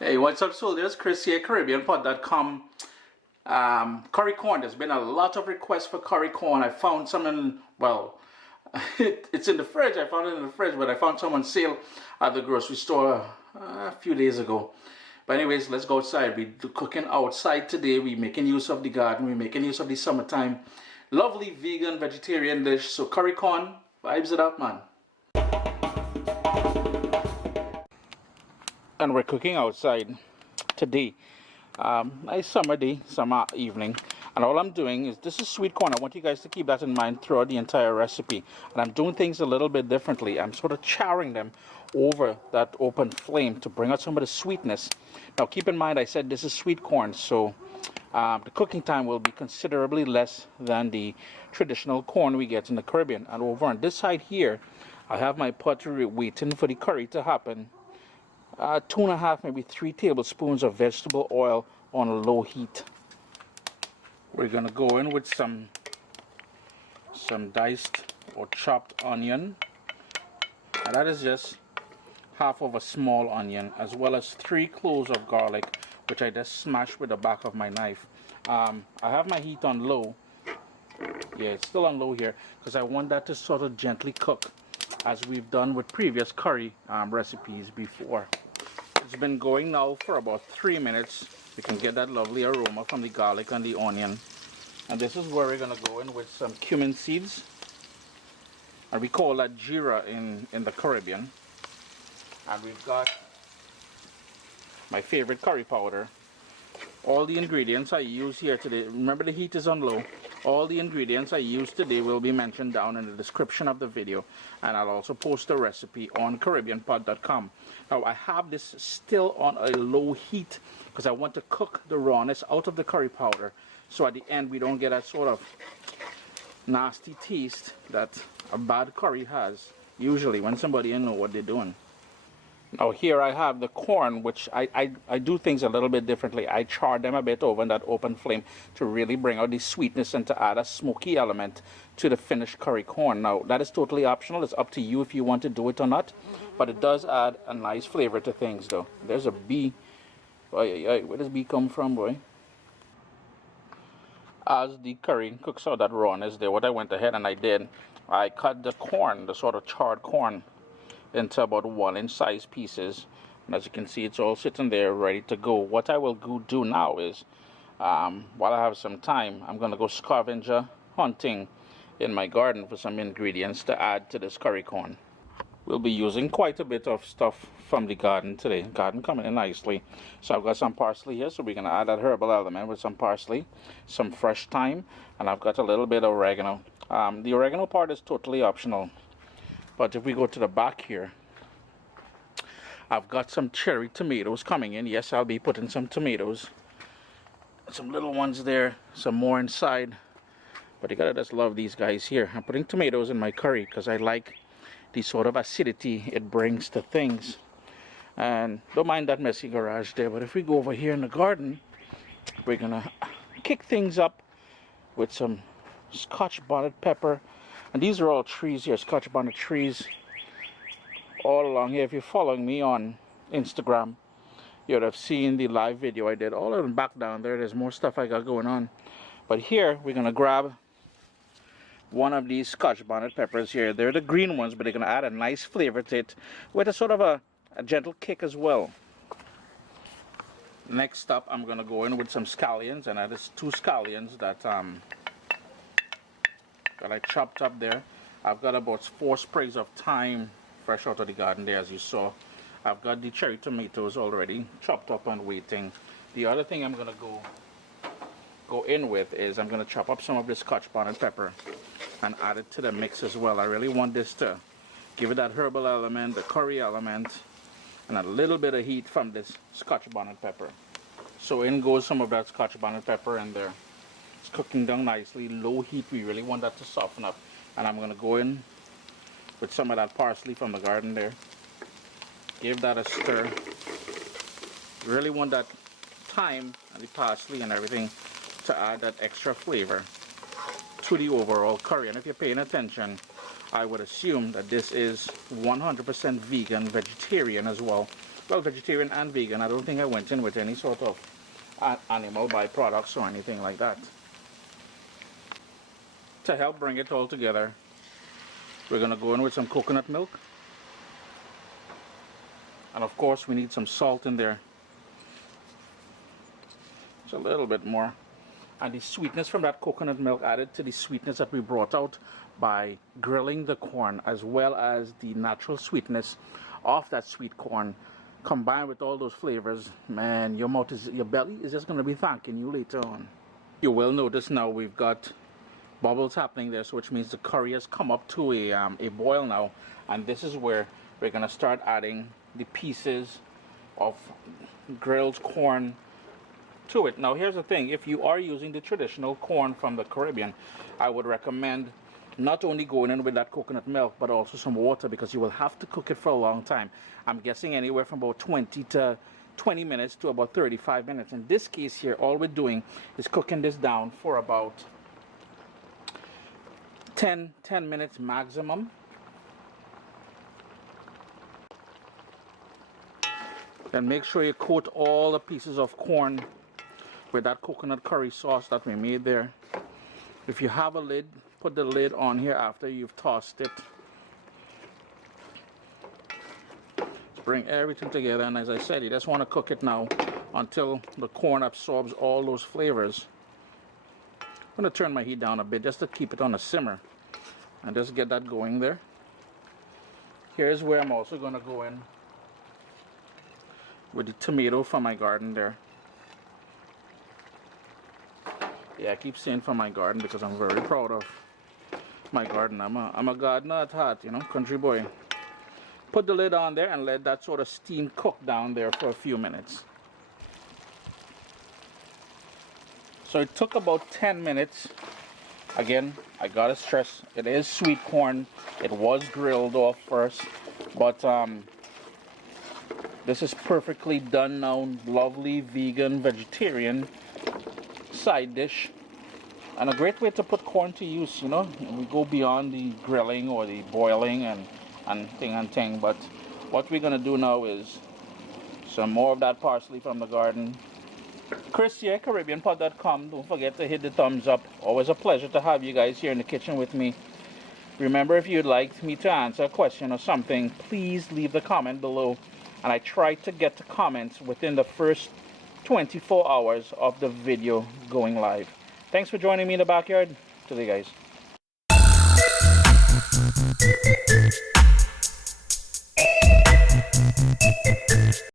Hey, what's up, soldiers? Chris here, CaribbeanPod.com. Curry corn. There's been a lot of requests for curry corn. I found some in, well, it's in the fridge. I found it in the fridge, but I found some on sale at the grocery store a few days ago. But anyways, let's go outside. We're cooking outside today. We're making use of the garden. We're making use of the summertime. Lovely vegan, vegetarian dish. So curry corn, vibes it up, man. And we're cooking outside today. Nice summer day, summer evening, and all I'm doing is, this is sweet corn. I want you guys to keep that in mind throughout the entire recipe. And I'm doing things a little bit differently. I'm sort of charring them over that open flame to bring out some of the sweetness. Now keep in mind, I said this is sweet corn, so the cooking time will be considerably less than the traditional corn we get in the Caribbean. And over on this side here, I have my pot waiting for the curry to happen. 2.5, maybe 3 tablespoons of vegetable oil on a low heat. We're gonna go in with some diced or chopped onion, and that is just half of a small onion, as well as 3 cloves of garlic, which I just smashed with the back of my knife. I have my heat on low. Yeah, it's still on low here because I want that to sort of gently cook, as we've done with previous curry recipes before. It's been going now for about 3 minutes. You can get that lovely aroma from the garlic and the onion. And this is where we're going to go in with some cumin seeds. And we call that jeera in the Caribbean. And we've got my favorite curry powder. All the ingredients I use here today, remember the heat is on low. All the ingredients I use today will be mentioned down in the description of the video, and I'll also post a recipe on CaribbeanPod.com. Now I have this still on a low heat because I want to cook the rawness out of the curry powder, so at the end we don't get that sort of nasty taste that a bad curry has usually when somebody doesn't know what they're doing. Now here I have the corn, which I do things a little bit differently. I char them a bit over in that open flame to really bring out the sweetness and to add a smoky element to the finished curry corn. Now that is totally optional. It's up to you if you want to do it or not. But it does add a nice flavor to things though. There's a bee. Where does bee come from, boy? As the curry cooks out that rawness there, what I went ahead and I did, I cut the corn, the sort of charred corn, into about 1-inch size pieces, and as you can see, it's all sitting there ready to go. What I will do now is, while I have some time, I'm going to go scavenger hunting in my garden for some ingredients to add to this curry corn. We'll be using quite a bit of stuff from the garden today. Garden coming in nicely. So I've got some parsley here, so we're going to add that herbal element with some parsley, some fresh thyme, and I've got a little bit of oregano. The oregano part is totally optional. But if we go to the back here, I've got some cherry tomatoes coming in. Yes, I'll be putting some tomatoes. Some little ones there, some more inside. But you gotta just love these guys here. I'm putting tomatoes in my curry because I like the sort of acidity it brings to things. And don't mind that messy garage there. But if we go over here in the garden, we're gonna kick things up with some scotch bonnet pepper. And these are all trees here, scotch bonnet trees, all along here. If you're following me on Instagram, you would have seen the live video I did. All of them back down there, there's more stuff I got going on. But here, we're going to grab one of these scotch bonnet peppers here. They're the green ones, but they're going to add a nice flavor to it with a sort of a gentle kick as well. Next up, I'm going to go in with some scallions, and that is 2 scallions that I chopped up there. I've got about 4 sprigs of thyme fresh out of the garden there, as you saw. I've got the cherry tomatoes already chopped up and waiting. The other thing I'm going to go in with is I'm going to chop up some of this scotch bonnet pepper and add it to the mix as well. I really want this to give it that herbal element, the curry element, and a little bit of heat from this scotch bonnet pepper. So in goes some of that scotch bonnet pepper in there. It's cooking down nicely, low heat. We really want that to soften up. And I'm going to go in with some of that parsley from the garden there. Give that a stir. Really want that thyme and the parsley and everything to add that extra flavor to the overall curry. And if you're paying attention, I would assume that this is 100% vegan, vegetarian as well. well, vegetarian and vegan. I don't think I went in with any sort of animal byproducts or anything like that. To help bring it all together, we're going to go in with some coconut milk. And of course, we need some salt in there. Just a little bit more. And the sweetness from that coconut milk added to the sweetness that we brought out by grilling the corn, as well as the natural sweetness of that sweet corn, combined with all those flavors, man, your belly is just going to be thanking you later on. You will notice now we've got bubbles happening there, so which means the curry has come up to a boil now, and this is where we're going to start adding the pieces of grilled corn to it. Now here's the thing, if you are using the traditional corn from the Caribbean, I would recommend not only going in with that coconut milk, but also some water, because you will have to cook it for a long time. I'm guessing anywhere from about 20 minutes to about 35 minutes. In this case here, all we're doing is cooking this down for about 10 minutes maximum. Then make sure you coat all the pieces of corn with that coconut curry sauce that we made there. If you have a lid, put the lid on here after you've tossed it. Just bring everything together, and as I said, you just want to cook it now until the corn absorbs all those flavors. I'm going to turn my heat down a bit just to keep it on a simmer and just get that going there. Here's where I'm also going to go in with the tomato from my garden there. Yeah, I keep saying from my garden because I'm very proud of my garden. I'm a gardener at heart, you know, country boy. Put the lid on there and let that sort of steam cook down there for a few minutes. So it took about 10 minutes. Again, I gotta stress, it is sweet corn. It was grilled off first, but this is perfectly done now. Lovely vegan, vegetarian side dish, and a great way to put corn to use, you know. We go beyond the grilling or the boiling and thing, but what we're gonna do now is some more of that parsley from the garden. Chris here, CaribbeanPot.com. Don't forget to hit the thumbs up. Always a pleasure to have you guys here in the kitchen with me. Remember, if you'd like me to answer a question or something, please leave the comment below, and I try to get to comments within the first 24 hours of the video going live. Thanks for joining me in the backyard today, guys.